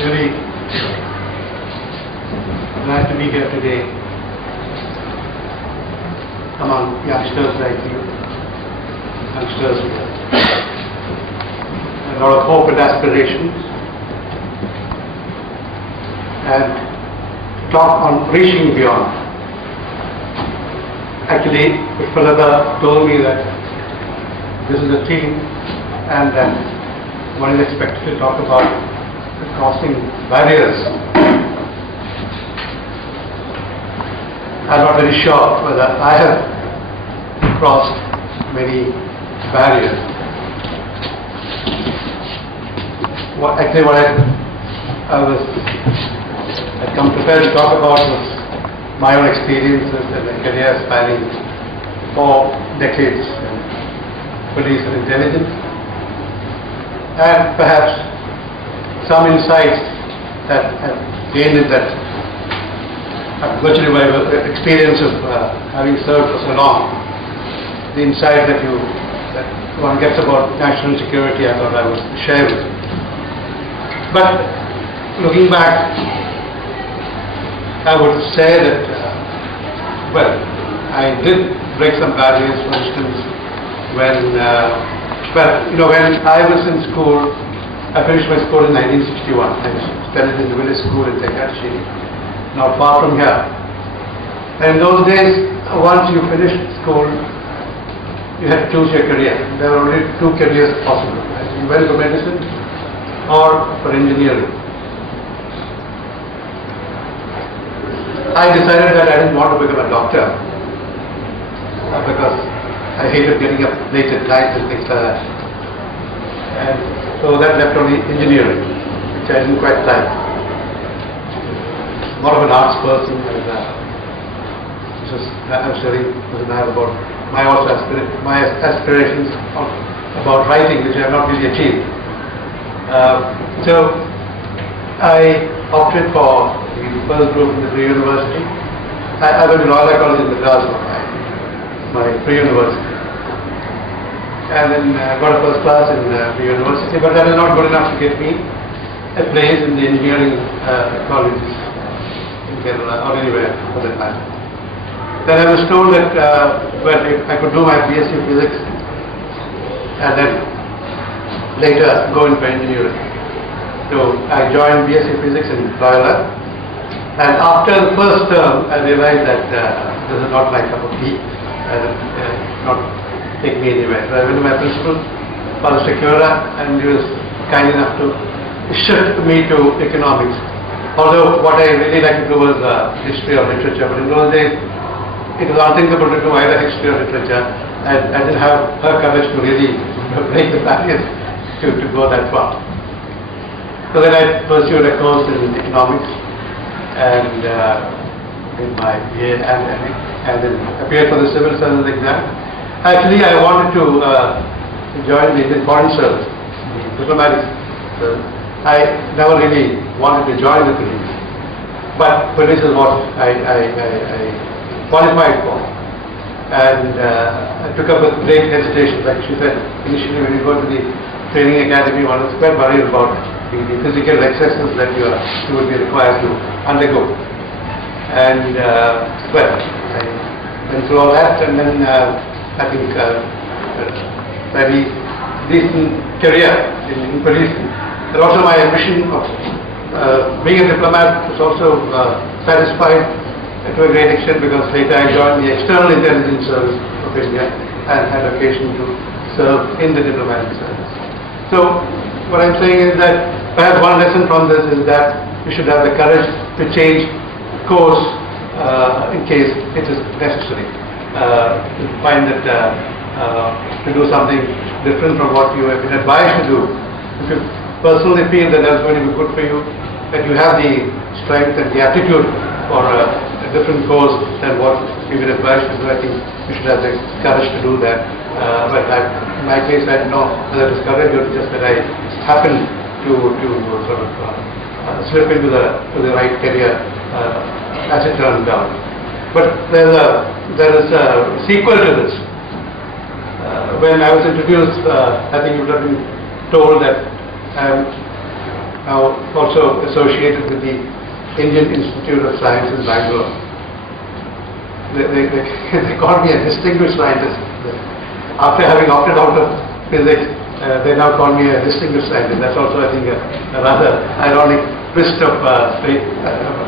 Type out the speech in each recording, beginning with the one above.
really glad to be here today among youngsters like you, youngsters with a lot of hope and aspirations, and talk on reaching beyond. Actually, Philippa told me that this is a team and that one is expected to talk about crossing barriers. I'm not very sure whether I have crossed many barriers. I'd come prepared to talk about was my own experiences and my career spanning 4 decades in police and intelligence, and perhaps some insights that I've gained in that virtually my experience of having served for so long. The insight that one gets about national security, I thought I would share with you. But looking back, I would say that, well, I did break some barriers. For instance, when I was in school, I finished my school in 1961. I studied in the village school in Tekashi, not far from here. And in those days, once you finished school, you had to choose your career. There were only 2 careers possible. You went for medicine or for engineering. I decided that I didn't want to become a doctor because I hated getting up late at night and things like that. And so that left only engineering, which I didn't quite like. More of an arts person, and I'm studying about my aspirations about writing, which I have not really achieved. So I opted for the first group in the pre-university. I went to Royal College in Madras for my pre-university, and then I got a first class in pre-university, but that is not good enough to get me a place in the engineering colleges in Kerala or anywhere for that matter. Then I was told that if I could do my BSc Physics and then later go into engineering. So I joined BSc Physics in Bangalore, and after the first term I realized that this is not my cup of tea, not take me anywhere. So I went to my principal, Father Secura, and he was kind enough to shift me to economics. Although what I really liked to do was history or literature, but in those days it was unthinkable to do either history or literature. I didn't have her courage to really break the barriers to go that far. So then I pursued a course in economics and in my BA and then appeared for the civil service exam. Actually, I wanted to join the Indian Foreign Service, the diplomatic service. I never really wanted to join the police, but police is what I qualified for. And I took up with great hesitation. Like she said, initially when you go to the training academy, one was quite worried about the physical excesses that you would be required to undergo. And well, I went through all that, and then I think very decent career in policing. And also my ambition of being a diplomat was also satisfied to a great extent, because later I joined the External Intelligence Service of India and had occasion to serve in the diplomatic service. So what I'm saying is that perhaps one lesson from this is that we should have the courage to change course in case it is necessary. To find that to do something different from what you have been advised to do. If you personally feel that that's going to be good for you, that you have the strength and the aptitude for a different course than what you've been advised to do, I think you should have the courage to do that. But in my case, I don't know whether it was courage or just that I happened to sort of slip into the right career as it turned out. But there is a sequel to this. When I was introduced, I think you would have been told that now also associated with the Indian Institute of Science in Bangalore. They called me a distinguished scientist. After having opted out of physics, they now call me a distinguished scientist. That's also, I think, a rather ironic twist of fate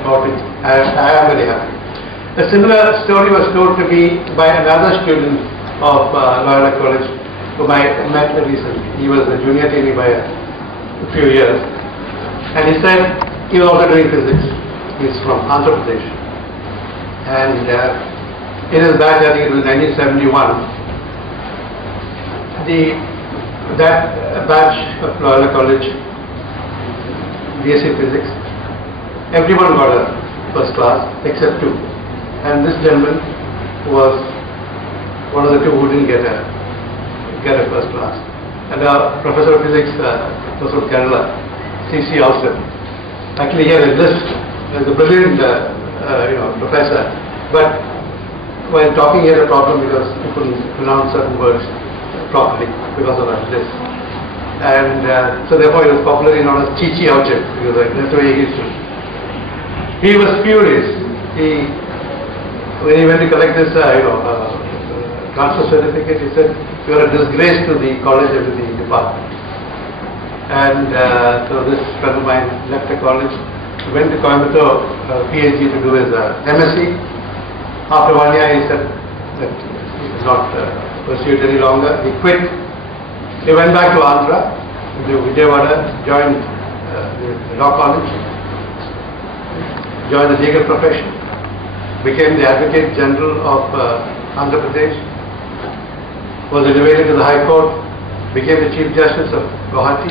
about it. I am very happy. A similar story was told to me by another student of Loyola College, whom I met recently. He was a junior trainee by a few years. And he said he was also doing physics. He's from Andhra Pradesh. And in his batch, I think it was 1971, that batch of Loyola College, BSc Physics, everyone got a first class except two. And this gentleman was one of the two who didn't get a first class. And our professor of physics was from Kerala, C.C. Austin. Actually, he had a list. He was a brilliant professor. But while talking, he had a problem because he couldn't pronounce certain words properly because of that list. And so therefore he was popularly known as Chichi Ouchek, because that's the way he used to. He was furious. When he went to collect this transfer certificate, he said, "You are a disgrace to the college and to the department." And so this friend of mine left the college, went to Coimbatore, PhD to do his MSc. After 1 year, he said that he could not pursue it any longer. He quit. He went back to Andhra, to Vijayawada, joined the law college, joined the legal profession, became the Advocate General of Andhra Pradesh, was elevated to the High Court, became the Chief Justice of Guwahati,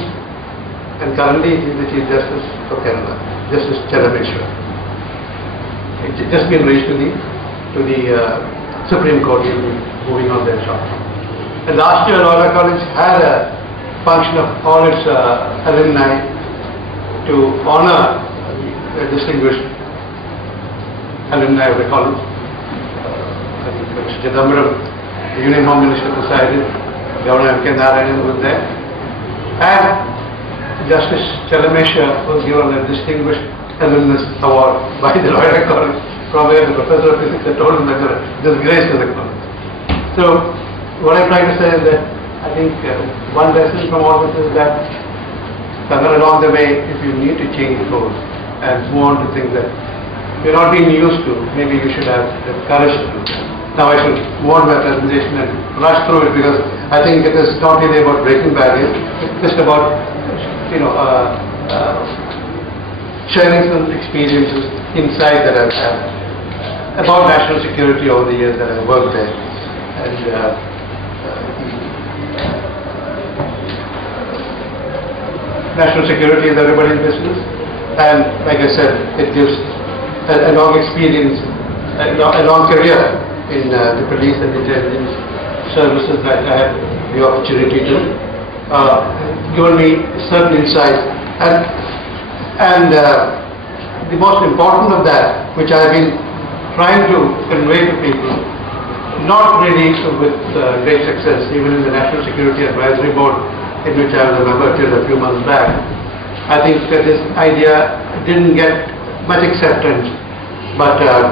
and currently he is the Chief Justice of Kerala, Justice Charameshwar. It's just been raised to the Supreme Court. He will be moving on there shortly. And last year, Loyola College had a function of all its alumni to honor the distinguished alumni of the college. Mr. Chidambaram, the Union Home Minister, presided. Governor M.K. Narayanan was there. And Justice Charameshwar was given a Distinguished Alumnus Award by the Loyola College, from where the professor of physics had told him that they were a disgrace to the college. So, what I'm trying to say is that I think one lesson from all this is that somewhere along the way, if you need to change course and move on to things that you're not being used to, maybe you should have the courage to do that. Now I should move on my presentation and rush through it, because I think it is not really about breaking barriers, it's just about sharing some experiences, insight that I've had about national security over the years that I've worked there. And national security is everybody's business, and like I said, it gives a long experience, a long career in the police and intelligence services that I had the opportunity to given me certain insights, and the most important of that, which I have been trying to convey to people, not really with great success, even in the National Security Advisory Board, in which I was a member till a few months back. I think that this idea didn't get much acceptance, but on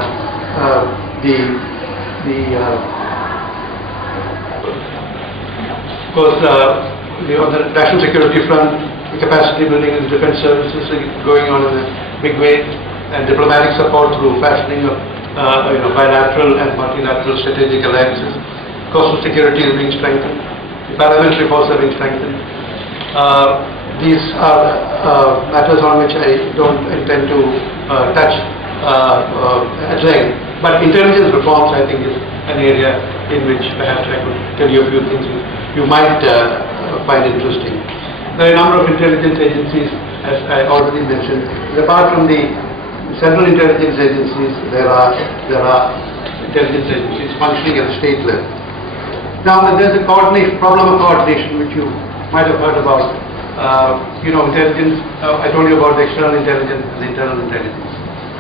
the national security front, the capacity building in the defense services is going on in a big way, and diplomatic support through fashioning of bilateral and multilateral strategic alliances. Coastal security is being strengthened. The paramilitary forces are being strengthened. These are matters on which I don't intend to touch at length. But intelligence reforms, I think, is an area in which perhaps I could tell you a few things you might find interesting. There are a number of intelligence agencies, as I already mentioned. Apart from the central intelligence agencies, there are intelligence agencies functioning at the state level. Now, there's a problem of coordination which you might have heard about. Intelligence. I told you about the external intelligence and the internal intelligence.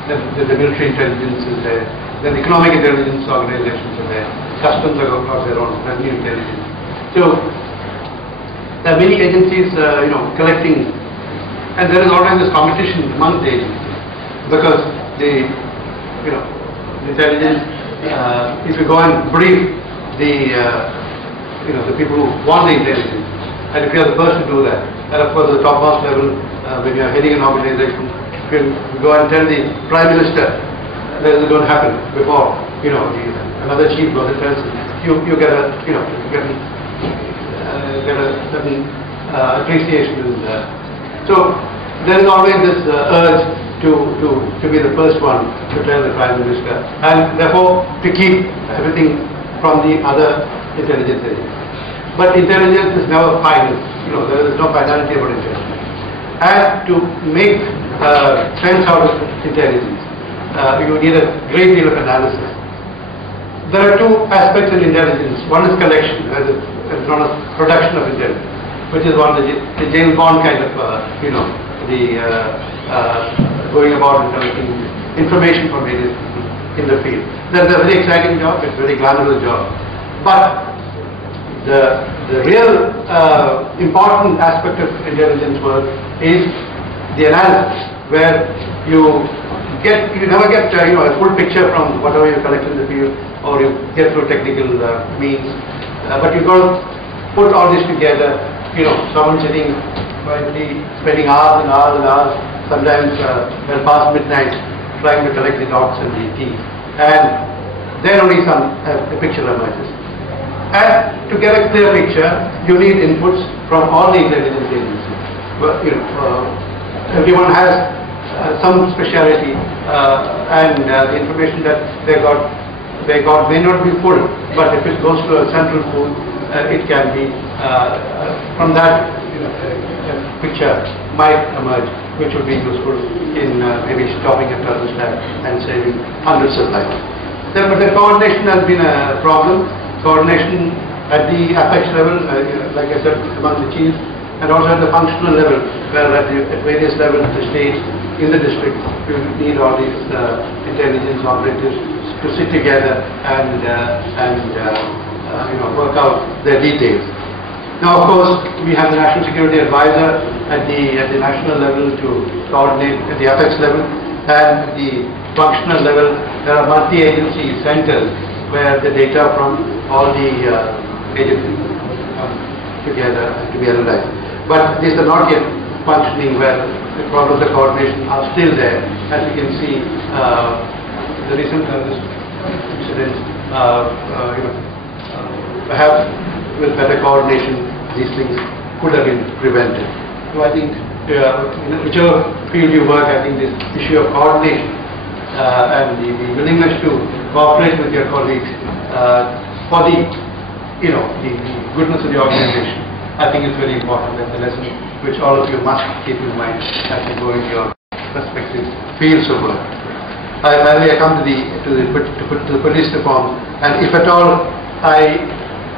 Then the military intelligence is there. Then economic intelligence organizations are there. Customs have got their own revenue intelligence. So there are many agencies, collecting And there is always this competition among the agencies, because the intelligence, if you go and brief the the people who want the intelligence, and if you are the first to do that, and of course the topmost level, when you are heading an organization, if you go and tell the Prime Minister, that is going to happen before another chief goes and tells you, you get a certain appreciation. So there is always this urge to be the first one to tell the Prime Minister, and therefore to keep everything from the other intelligence agencies. But intelligence is never final. There is no finality about intelligence. And to make sense out of intelligence, you need a great deal of analysis. There are two aspects in intelligence. One is collection, it's known as production of intelligence, which is one the James Bond kind of going about and collecting information from various people in the field. That's a very exciting job. It's a very glamorous job. But the real important aspect of intelligence work is the analysis, where you never get a full picture from whatever you collect in the field, or you get through technical means, but you've got to put all this together. Someone sitting quietly, spending hours and hours and hours, sometimes well past midnight, trying to collect the dots and the T's, and then only a picture emerges. And to get a clear picture, you need inputs from all the intelligence agencies. Everyone has some speciality, and the information that they got may not be full, but if it goes to a central pool, it can be from that picture might emerge, which would be useful in maybe stopping a terrorist attack and saving hundreds of lives. But the coordination has been a problem. Coordination at the apex level, like I said, among the chiefs, and also at the functional level, where at various levels, the states, in the district, you need all these intelligence operatives to sit together and work out their details. Now, of course, we have the National Security Advisor at the national level to coordinate at the apex level, and at the functional level, there are multi-agency centers where the data from all the agencies come together to be analyzed. But these are not yet functioning well. The problems of coordination are still there. As you can see, the recent incidents, perhaps with better coordination, these things could have been prevented. So I think, in whichever field you work, I think this issue of coordination and the willingness to cooperate with your colleagues for the goodness of the organization, I think is very important. That's a lesson which all of you must keep in mind as you go into your respective fields of work. Finally, I come to the police reform, and if at all I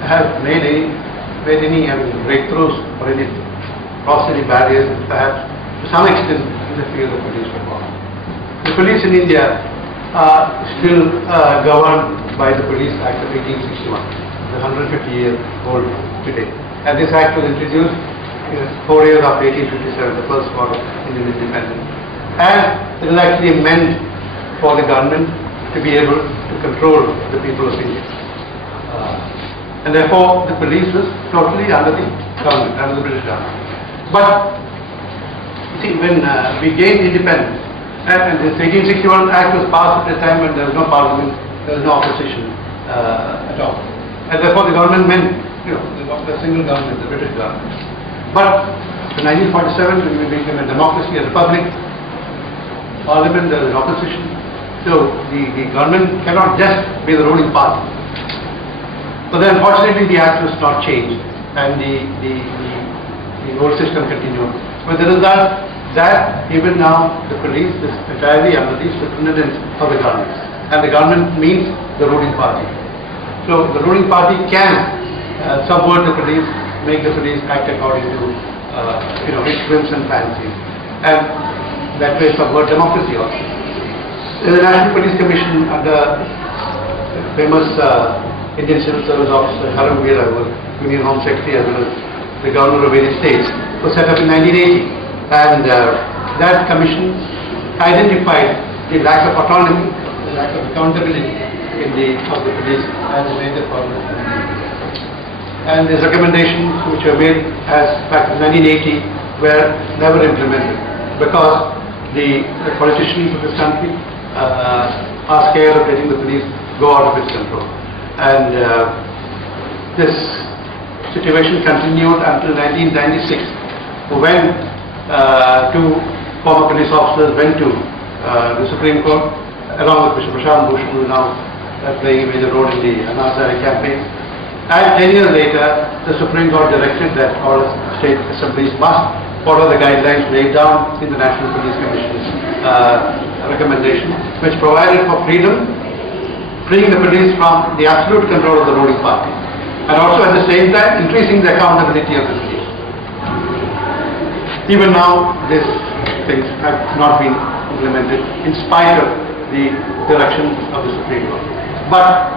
have made any breakthroughs or any crossed any barriers, perhaps to some extent in the field of police reform. The police in India are still governed by the Police Act of 1861, the 150-year-old today. And this act was introduced 4 years after 1857, the first war of Indian independence. And it is actually meant for the government to be able to control the people of India. And therefore, the police was totally under the government, under the British government. But, you see, when we gained independence, and this 1861 Act was passed at a time when there was no parliament, there was no opposition at all. And therefore, the government meant, the single government, the British government. But in 1947, when we became a democracy, a republic, parliament, there was opposition. So the government cannot just be the ruling party. But then unfortunately the act was not changed, and the old system continued. But the result that even now the police is entirely under the superintendence of the government. And the government means the ruling party. So the ruling party can subvert the police, make the police act according to its whims and fancies, and that way subvert democracy also. The National Police Commission under famous Indian Civil Service officer Haram Veer, who was Union Home Secretary as well as the Governor of various states, was set up in 1980. And that commission identified the lack of autonomy, the lack of accountability of the police as a major problem. And these recommendations which were made as back in 1980 were never implemented because the politicians of this country are scared of letting the police go out of its control. And this situation continued until 1996 when two former police officers went to the Supreme Court along with Mr. Prashant Bhushan, who is now playing a major role in the R&AW campaign. And 10 years later, the Supreme Court directed that all state assemblies must follow the guidelines laid down in the National Police Commission's recommendation, which provided for freedom, freeing the police from the absolute control of the ruling party, and also at the same time increasing the accountability of the police. Even now, these things have not been implemented in spite of the direction of the Supreme Court. But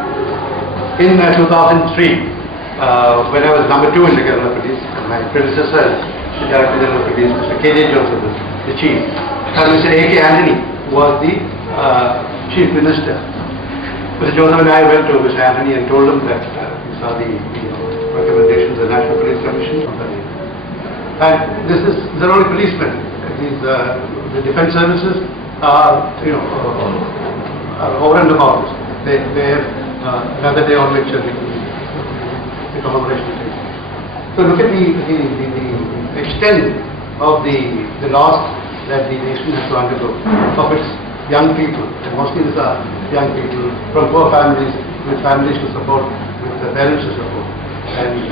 in 2003, when I was number 2 in the Kerala Police, my predecessor, the Director General of Police, Mr. K.J. Joseph, the Chief, and Mr. A.K. Anthony was the Chief Minister. Mr. Joseph and I went to Mr. Anthony and told him that these are the recommendations of the National Police Commission. And this is the only policemen. These the defense services are over and above this. They have another day on which the commemoration takes. So look at the extent of the loss that the nation has to undergo of its young people, and mostly these are young people from poor families, with families to support, with parents to support. And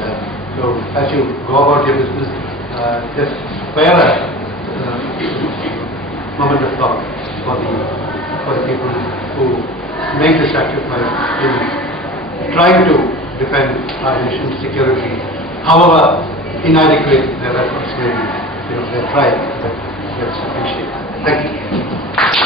so as you go about your business, just spare a moment of thought for the people who make the sacrifice in trying to defend our nation's security, however inadequate their efforts may be. They try, but let's appreciate it. Thank you.